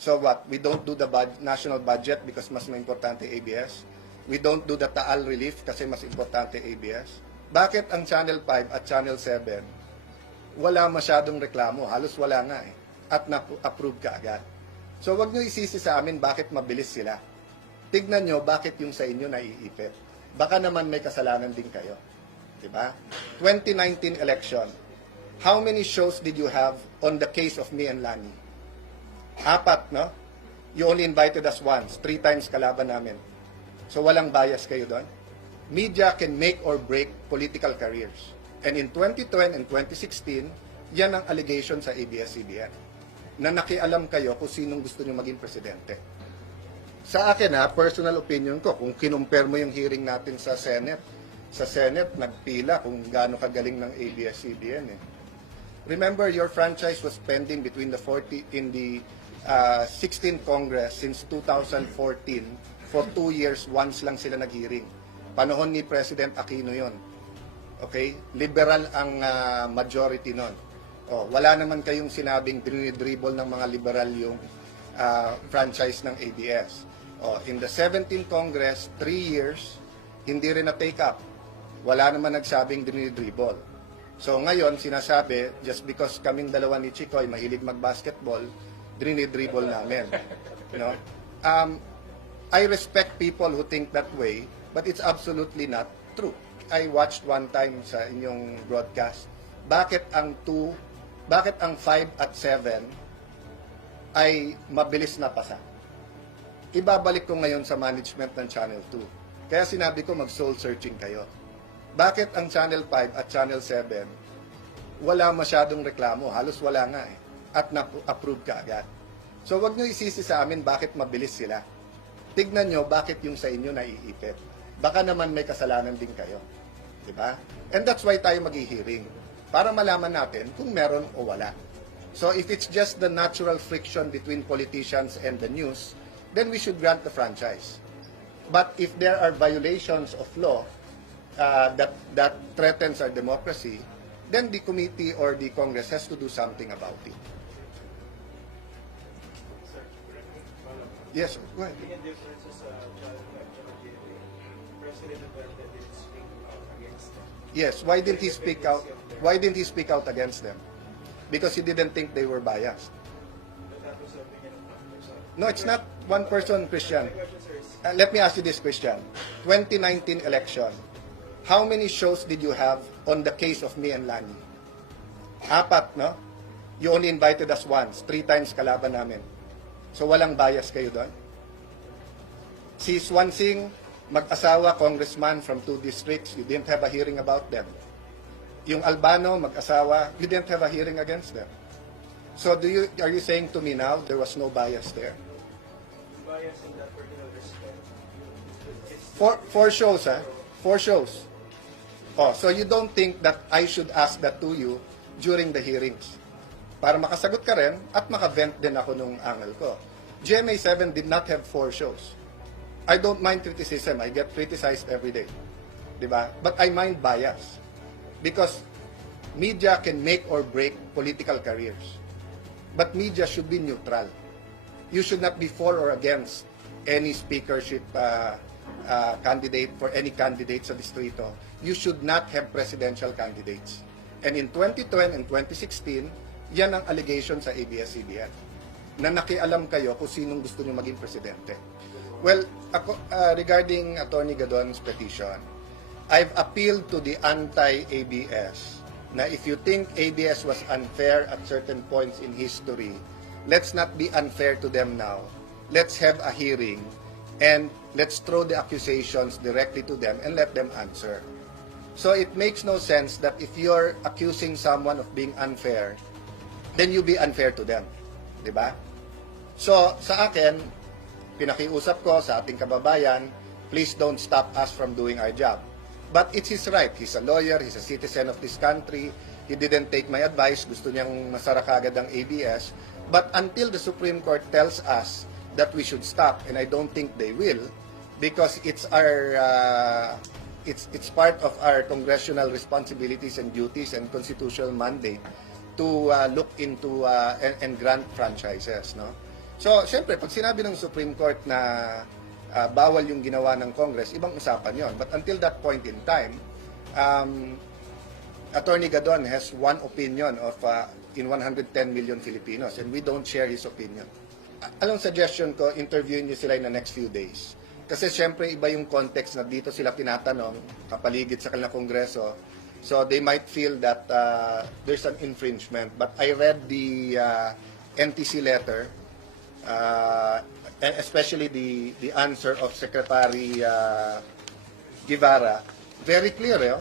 So what? We don't do the national budget because mas importante ABS. We don't do the Taal relief kasi mas importante ABS. Bakit ang Channel 5 at Channel 7 wala masyadong reklamo? Halos wala nga eh. At na-approve ka agad. So wag nyo isisi sa amin bakit mabilis sila. Tignan nyo bakit yung sa inyo naiipit. Baka naman may kasalanan din kayo. Diba? 2019 election. How many shows did you have on the case of me and Lani? 4, no? You only invited us once. 3 times kalaban namin. So walang bias kayo doon. Media can make or break political careers. And in 2010 and 2016, yan ang allegation sa ABS-CBN. Na nakialam kayo kung sinong gusto nyo maging presidente. Sa akin personal opinion ko, kung kinumpare mo yung hearing natin sa Senate, nagpila kung gaano kagaling ng ABS-CBN eh. Remember, your franchise was pending between the 16th Congress since 2014. For 2 years, once lang sila nag-hearing. Panahon ni President Aquino yon. Okay? Liberal ang majority nun. Wala naman kayong sinabing dinidribble ng mga liberal yung franchise ng ABS. In the 17th Congress, 3 years, hindi rin na-take up. Wala naman nagsabing dinidribble. So ngayon, sinasabi, just because kaming dalawa ni Chico ay mahilig mag-basketball, dinidribble namin. You know? I respect people who think that way, but it's absolutely not true. I watched one time sa inyong broadcast. Bakit ang 5 at 7 ay mabilis na pasa? Ibabalik ko ngayon sa management ng Channel 2. Kaya sinabi ko mag-soul searching kayo. Bakit ang Channel 5 at Channel 7 wala masyadong reklamo? Halos wala nga eh. At na-approve ka agad. So wag nyo isisi sa amin bakit mabilis sila. Tignan nyo bakit yung sa inyo naiipit. Baka naman may kasalanan din kayo. Diba? And that's why tayo mag-hearing. Para malaman natin kung meron o wala. So if it's just the natural friction between politicians and the news, then we should grant the franchise. But if there are violations of law that threatens our democracy, then the committee or the Congress has to do something about it. Yes, go ahead. Yes, why didn't he speak out? Why didn't he speak out against them? Because he didn't think they were biased. No, it's not one person, Christian. Let me ask you this question. 2019 election. How many shows did you have on the case of me and Lani? 4, no? You only invited us once. 3 times kalaban namin. So walang bias kayo doon? Si Swansing, mag-asawa, congressman from 2 districts, you didn't have a hearing about them. Yung Albano, mag-asawa, you didn't have a hearing against them. So are you saying to me now there was no bias there? Bias in that particular respect. 4 shows, ha? 4 shows. So you don't think that I should ask that to you during the hearings? Para makasagot ka rin at makavent din ako nung angle ko. GMA7 did not have 4 shows. I don't mind criticism. I get criticized every day. Diba? But I mind bias. Because media can make or break political careers. But media should be neutral. You should not be for or against any speakership candidate for any candidate sa distrito. You should not have presidential candidates. And in 2010 and 2016, yan ang allegation sa ABS-CBN. Na nakialam kayo kung sinong gusto nyo maging presidente. Well, regarding Attorney Gadon's petition, I've appealed to the anti-ABS na if you think ABS was unfair at certain points in history, let's not be unfair to them now. Let's have a hearing and let's throw the accusations directly to them and let them answer. So it makes no sense that if you're accusing someone of being unfair, then you be unfair to them. Diba? So sa akin, pinakiusap ko sa ating kababayan, please don't stop us from doing our job. But it's his right. He's a lawyer, he's a citizen of this country. He didn't take my advice. Gusto niyang masara kagad ang ABS. But until the Supreme Court tells us that we should stop, and I don't think they will, because it's our it's part of our congressional responsibilities and duties and constitutional mandate to look into and grant franchises, no? So, siyempre, pag sinabi ng Supreme Court na bawal yung ginawa ng Congress, ibang usapan yon. But until that point in time, Attorney Gadon has one opinion of in 110 million Filipinos, and we don't share his opinion. Anong suggestion ko, interviewin niyo sila in the next few days. Kasi siyempre, iba yung context na dito sila tinatanong, kapaligid sa kanilang Kongreso. So they might feel that there's an infringement. But I read the NTC letter, and especially the answer of Secretary Guevara, very clear.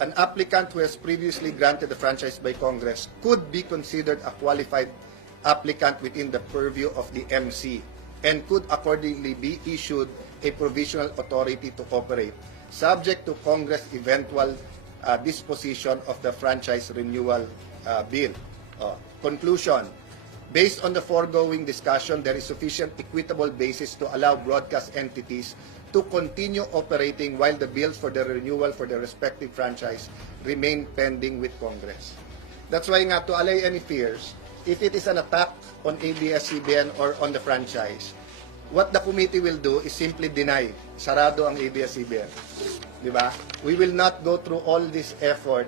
An applicant who has previously granted the franchise by Congress could be considered a qualified applicant within the purview of the MC and could accordingly be issued a provisional authority to operate, subject to Congress' eventual disposition of the franchise renewal bill. Conclusion. Based on the foregoing discussion, there is sufficient equitable basis to allow broadcast entities to continue operating while the bills for the renewal for the respective franchise remain pending with Congress. That's why nga, to allay any fears, if it is an attack on ABS-CBN or on the franchise, what the committee will do is simply deny, sarado ang ABS-CBN. Diba? We will not go through all this effort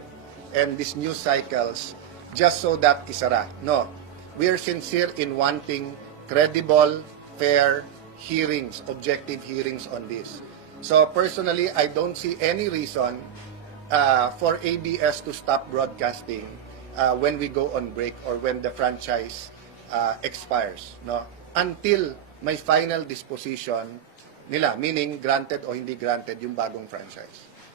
and these news cycles just so that isara. No. We are sincere in wanting credible, fair hearings, objective hearings on this. So personally, I don't see any reason for ABS to stop broadcasting when we go on break or when the franchise expires, no? Until may final disposition nila, meaning granted o hindi granted yung bagong franchise.